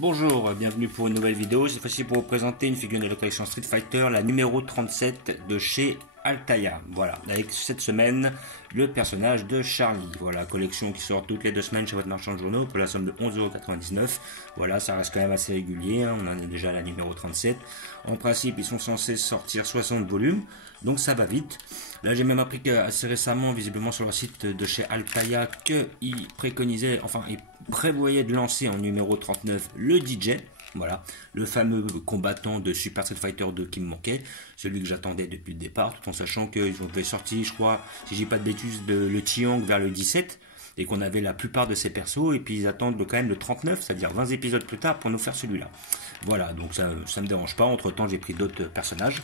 Bonjour, bienvenue pour une nouvelle vidéo. Cette fois-ci pour vous présenter une figure de la collection Street Fighter, la numéro 37 de chez Altaïa. Voilà, avec cette semaine le personnage de Charlie. Voilà, collection qui sort toutes les 2 semaines chez votre marchand de journaux pour la somme de 11,99 €. Voilà, ça reste quand même assez régulier, hein. On en est déjà à la numéro 37. En principe, ils sont censés sortir 60 volumes, donc ça va vite. Là, j'ai même appris assez récemment, visiblement sur le site de chez Altaïa, qu'ils préconisaient, enfin, ils prévoyaient de lancer en numéro 39 le DJ. Voilà, le fameux combattant de Super Street Fighter 2 qui me manquait, celui que j'attendais depuis le départ, tout en sachant qu'ils ont sorti, je crois, si je dis pas de bêtises, le Chiang vers le 17, et qu'on avait la plupart de ces persos, et puis ils attendent quand même le 39, c'est-à-dire 20 épisodes plus tard pour nous faire celui-là. Voilà, donc ça me dérange pas, entre temps j'ai pris d'autres personnages.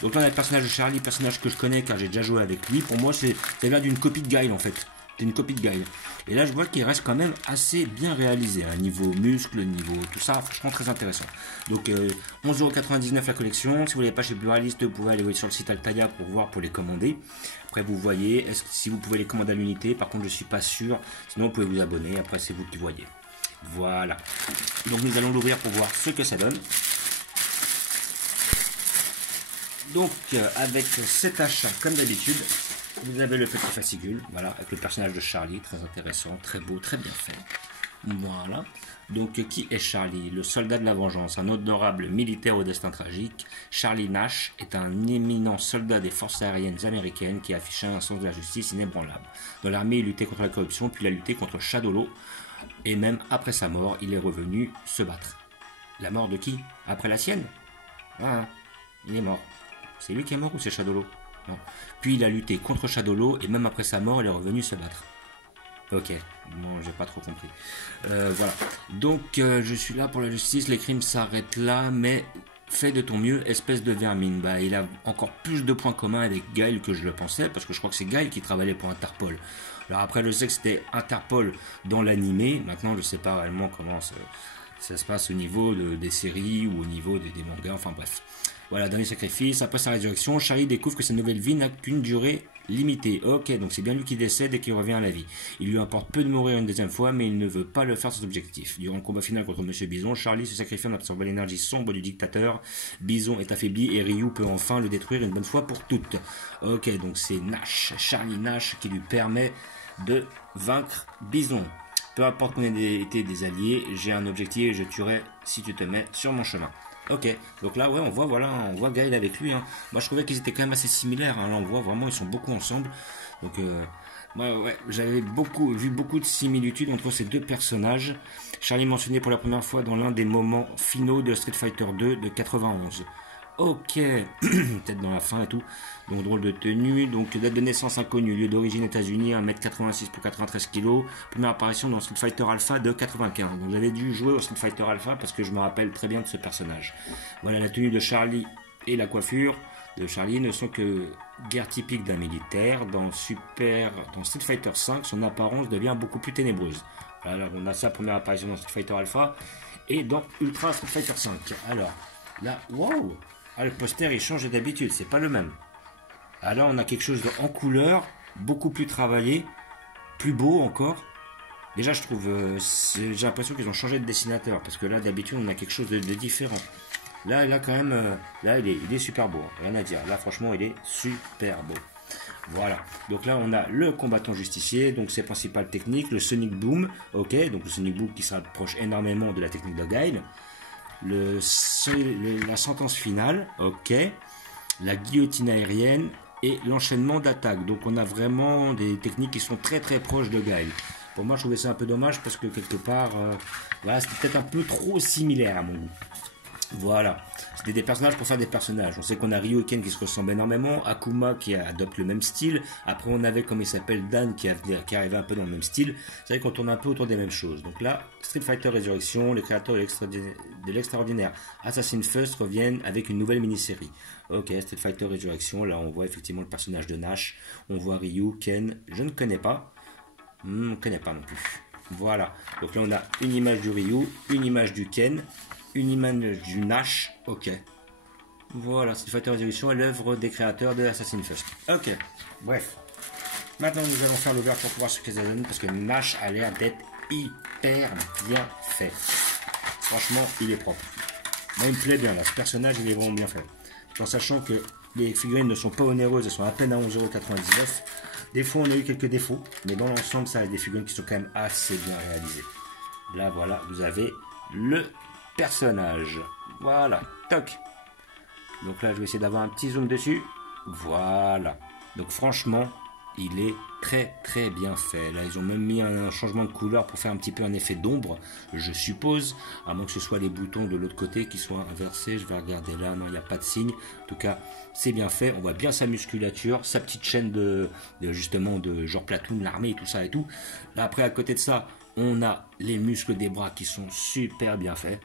Donc là on a le personnage de Charlie, personnage que je connais car j'ai déjà joué avec lui. Pour moi c'est l'air d'une copie de Guile en fait. C'est une copie de Guile. Et là je vois qu'il reste quand même assez bien réalisé, hein, niveau muscle, niveau tout ça, franchement très intéressant. Donc 11,99 € la collection. Si vous ne l'avez pas chez Pluralist, vous pouvez aller sur le site Altaïa pour voir, pour les commander. Après vous voyez, si vous pouvez les commander à l'unité, par contre je suis pas sûr, sinon vous pouvez vous abonner, après c'est vous qui voyez. Voilà. Donc nous allons l'ouvrir pour voir ce que ça donne. Donc avec cet achat, comme d'habitude, vous avez le petit fascicule, voilà, avec le personnage de Charlie, très intéressant, très beau, très bien fait. Voilà. Donc qui est Charlie? Le soldat de la vengeance, un honorable militaire au destin tragique. Charlie Nash est un éminent soldat des forces aériennes américaines qui affichait un sens de la justice inébranlable. Dans l'armée, il luttait contre la corruption, puis il a lutté contre Shadolo. Et même après sa mort, il est revenu se battre. La mort de qui? Après la sienne? Voilà, il est mort. C'est lui qui est mort ou c'est Shadolo? Non. Puis il a lutté contre Shadolo et même après sa mort, il est revenu se battre. Ok, bon, j'ai pas trop compris. Voilà. Donc je suis là pour la justice, les crimes s'arrêtent là, mais fais de ton mieux, espèce de vermine. Bah, il a encore plus de points communs avec Guile que je le pensais, parce que je crois que c'est Guile qui travaillait pour Interpol. Alors après, je sais que c'était Interpol dans l'animé. Maintenant, je sais pas réellement comment ça se passe au niveau des séries ou au niveau des mangas. Enfin bref. Voilà, dernier sacrifice. Après sa résurrection, Charlie découvre que sa nouvelle vie n'a qu'une durée limitée. Ok, donc c'est bien lui qui décède et qui revient à la vie. Il lui importe peu de mourir une deuxième fois, mais il ne veut pas le faire sans objectif. Durant le combat final contre Monsieur Bison, Charlie se sacrifie en absorbant l'énergie sombre du dictateur. Bison est affaibli et Ryu peut enfin le détruire une bonne fois pour toutes. Ok, donc c'est Nash, Charlie Nash, qui lui permet de vaincre Bison. Peu importe qu'on ait été des alliés, j'ai un objectif et je tuerai si tu te mets sur mon chemin. Ok, donc là ouais on voit Guile avec lui, hein. Moi je trouvais qu'ils étaient quand même assez similaires, hein. Là on voit vraiment ils sont beaucoup ensemble. Donc ouais, j'avais vu beaucoup de similitudes entre ces deux personnages. Charlie mentionné pour la première fois dans l'un des moments finaux de Street Fighter 2 de 91. Ok, peut-être dans la fin et tout. Donc drôle de tenue, donc date de naissance inconnue, lieu d'origine États-Unis, 1m86 pour 93 kg. Première apparition dans Street Fighter Alpha de 95. Donc j'avais dû jouer au Street Fighter Alpha parce que je me rappelle très bien de ce personnage. Voilà, la tenue de Charlie et la coiffure de Charlie ne sont que guerre typique d'un militaire. Dans Street Fighter 5, son apparence devient beaucoup plus ténébreuse. Alors on a sa première apparition dans Street Fighter Alpha et dans Ultra Street Fighter 5. Alors là, wow! Ah, le poster il change d'habitude, c'est pas le même. Alors on a quelque chose en couleur, beaucoup plus travaillé, plus beau encore. Déjà je trouve, j'ai l'impression qu'ils ont changé de dessinateur, parce que là d'habitude on a quelque chose de différent. Là quand même, là il est super beau, rien à dire. Là franchement il est super beau. Voilà, donc là on a le combattant justicier, donc ses principales techniques, le Sonic Boom, ok, donc le Sonic Boom qui se rapproche énormément de la technique de Guile. La sentence finale, ok, la guillotine aérienne et l'enchaînement d'attaques. Donc on a vraiment des techniques qui sont très très proches de Guile. Pour moi je trouvais ça un peu dommage parce que quelque part voilà, c'était peut-être un peu trop similaire à mon goût. Voilà, c'était des personnages pour faire des personnages. On sait qu'on a Ryoken qui se ressemble énormément, Akuma qui adopte le même style. Après on avait, comme il s'appelle, Dan qui arrivait un peu dans le même style. C'est vrai qu'on tourne un peu autour des mêmes choses. Donc là, Street Fighter Résurrection, les créateurs de l'extraordinaire Assassin's First reviennent avec une nouvelle mini-série. Ok, Street Fighter Résurrection, là on voit effectivement le personnage de Nash. On voit Ryu, Ken, je ne connais pas. On ne connaît pas non plus. Voilà, donc là on a une image du Ryu, une image du Ken, une image du Nash, ok. Voilà, Street Fighter Résurrection est l'œuvre des créateurs de Assassin's First. Ok, bref. Maintenant, nous allons faire l'ouverture pour voir ce que ça donne, parce que Nash a l'air d'être hyper bien fait. Franchement, il est propre. Moi, il me plaît bien là. Ce personnage, il est vraiment bien fait. En sachant que les figurines ne sont pas onéreuses, elles sont à peine à 11,99 €. Des fois, on a eu quelques défauts, mais dans l'ensemble, ça a des figurines qui sont quand même assez bien réalisées. Là, voilà, vous avez le personnage. Voilà, toc. Donc là, je vais essayer d'avoir un petit zoom dessus. Voilà. Donc franchement, il est très bien fait. Là, ils ont même mis un changement de couleur pour faire un petit peu un effet d'ombre, je suppose, à moins que ce soit les boutons de l'autre côté qui soient inversés. Je vais regarder là, non, il n'y a pas de signe. En tout cas, c'est bien fait. On voit bien sa musculature, sa petite chaîne justement de genre platoon, l'armée et tout ça et tout. Là, après, à côté de ça, on a les muscles des bras qui sont super bien faits.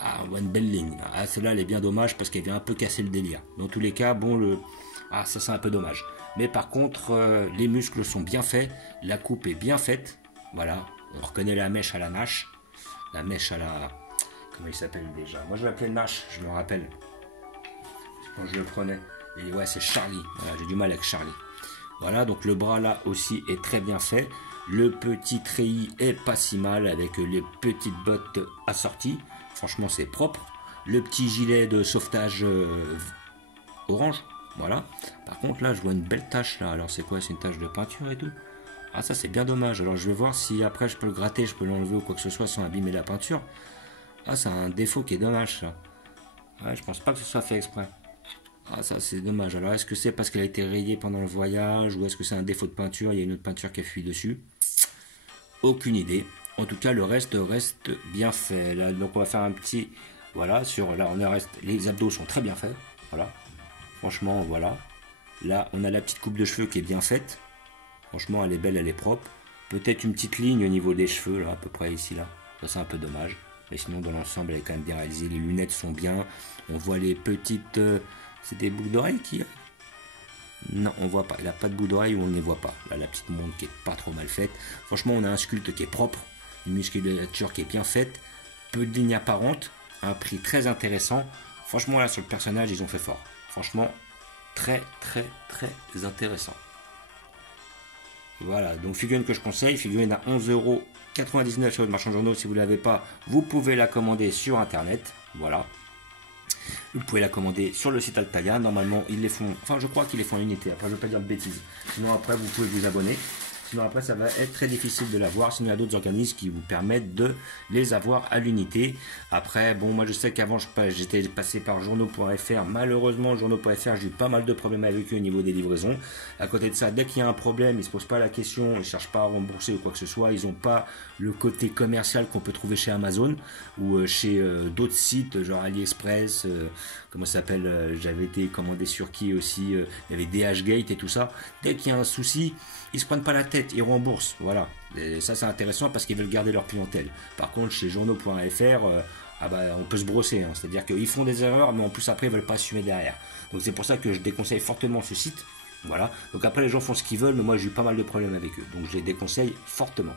Ah, on voit une belle ligne. Ah, celle-là, elle est bien dommage parce qu'elle vient un peu casser le délire. Dans tous les cas, bon, ah, ça c'est un peu dommage. Mais par contre, les muscles sont bien faits, la coupe est bien faite. Voilà, on reconnaît la mèche à la Nash. La mèche à la... Comment il s'appelle déjà? Moi je l'appelais Nash, je me rappelle. Quand je le prenais. Et ouais, c'est Charlie. Voilà, j'ai du mal avec Charlie. Voilà, donc le bras là aussi est très bien fait. Le petit treillis est pas si mal avec les petites bottes assorties. Franchement, c'est propre. Le petit gilet de sauvetage orange. Voilà. Par contre, là, je vois une belle tache là. Alors, c'est quoi? C'est une tache de peinture et tout? Ah, ça, c'est bien dommage. Alors, je vais voir si après, je peux le gratter, je peux l'enlever ou quoi que ce soit sans abîmer la peinture. Ah, c'est un défaut qui est dommage, ça. Ouais, je pense pas que ce soit fait exprès. Ah, ça, c'est dommage. Alors, est-ce que c'est parce qu'elle a été rayée pendant le voyage ou est-ce que c'est un défaut de peinture? Il y a une autre peinture qui a fui dessus. Aucune idée. En tout cas, le reste bien fait. Là, donc, on va faire un petit... Voilà, là, les abdos sont très bien faits. Voilà. Franchement, voilà. Là, on a la petite coupe de cheveux qui est bien faite. Franchement, elle est belle, elle est propre. Peut-être une petite ligne au niveau des cheveux, là, à peu près ici, là. Ça, c'est un peu dommage. Mais sinon, dans l'ensemble, elle est quand même bien réalisée. Les lunettes sont bien. On voit les petites... c'est des boucles d'oreilles qui... Non, on voit pas. Elle n'a pas de boucles d'oreilles ou on ne les voit pas. Là, la petite montre qui est pas trop mal faite. Franchement, on a un sculpte qui est propre. Une musculature qui est bien faite. Peu de lignes apparentes. Un prix très intéressant. Franchement, là, sur le personnage, ils ont fait fort. Franchement, très intéressant. Voilà, donc figurine que je conseille, figurine à 11,99 € sur le marchand de journaux. Si vous ne l'avez pas, vous pouvez la commander sur internet. Voilà. Vous pouvez la commander sur le site Altaïa. Normalement, ils les font, enfin je crois qu'ils les font en unité. Après, je ne veux pas dire de bêtises. Sinon, après, vous pouvez vous abonner. Sinon, après, ça va être très difficile de l'avoir. Sinon, il y a d'autres organismes qui vous permettent de les avoir à l'unité. Après, bon, moi, je sais qu'avant, j'étais passé par journaux.fr. Malheureusement, journaux.fr, j'ai eu pas mal de problèmes avec eux au niveau des livraisons. À côté de ça, dès qu'il y a un problème, ils ne se posent pas la question, ils ne cherchent pas à rembourser ou quoi que ce soit. Ils n'ont pas le côté commercial qu'on peut trouver chez Amazon ou chez d'autres sites, genre AliExpress, comment ça s'appelle, j'avais été commandé sur qui aussi, il y avait DHgate et tout ça. Dès qu'il y a un souci, ils se prennent pas la tête, ils remboursent, voilà. Et ça c'est intéressant parce qu'ils veulent garder leur clientèle. Par contre chez journaux.fr, ah bah, on peut se brosser, hein. C'est-à-dire qu'ils font des erreurs, mais en plus après ils veulent pas assumer derrière. Donc c'est pour ça que je déconseille fortement ce site. Voilà. Donc après les gens font ce qu'ils veulent, mais moi j'ai eu pas mal de problèmes avec eux. Donc je les déconseille fortement.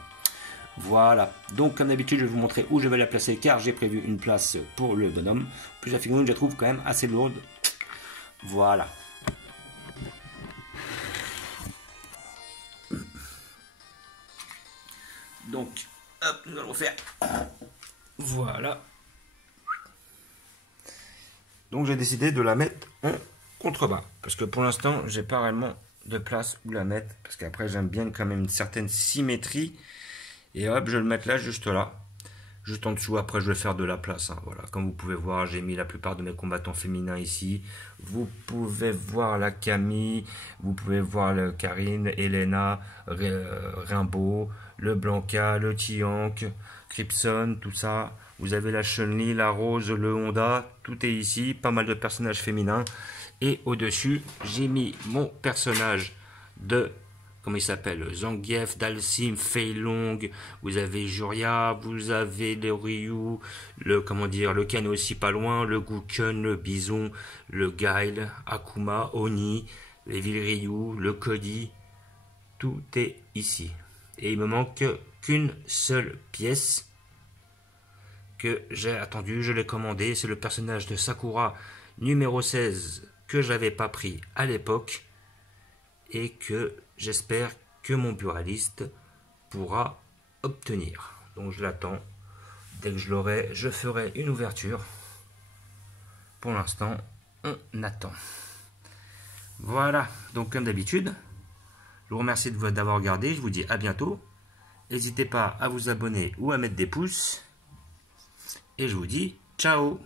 Voilà, donc comme d'habitude je vais vous montrer où je vais la placer car j'ai prévu une place pour le bonhomme. Plus la figurine je la trouve quand même assez lourde. Voilà. Donc, hop, nous allons faire. Voilà. Donc j'ai décidé de la mettre en contrebas. Parce que pour l'instant, j'ai pas réellement de place où la mettre. Parce qu'après, j'aime bien quand même une certaine symétrie. Et hop, je vais le mettre là, juste là. Juste en dessous, après je vais faire de la place. Hein. Voilà, comme vous pouvez voir, j'ai mis la plupart de mes combattants féminins ici. Vous pouvez voir la Camille, vous pouvez voir le Karine, Elena, Rimbaud, le Blanca, le Tiank, Crimson, tout ça. Vous avez la Chun-Li, la Rose, le Honda, tout est ici. Pas mal de personnages féminins. Et au-dessus, j'ai mis mon personnage de... Comment il s'appelle? Zangief, Dalsim, Fei Long, vous avez Juria, vous avez le Ryu, le Ken aussi pas loin, le Guken, le Bison, le Guile, Akuma, Oni, les Ryu, le Cody, tout est ici. Et il me manque qu'une seule pièce que j'ai attendue, je l'ai commandée, c'est le personnage de Sakura numéro 16 que j'avais pas pris à l'époque et que j'espère que mon buraliste pourra obtenir. Donc je l'attends. Dès que je l'aurai, je ferai une ouverture. Pour l'instant, on attend. Voilà, donc comme d'habitude, je vous remercie d'avoir regardé. Je vous dis à bientôt. N'hésitez pas à vous abonner ou à mettre des pouces. Et je vous dis ciao!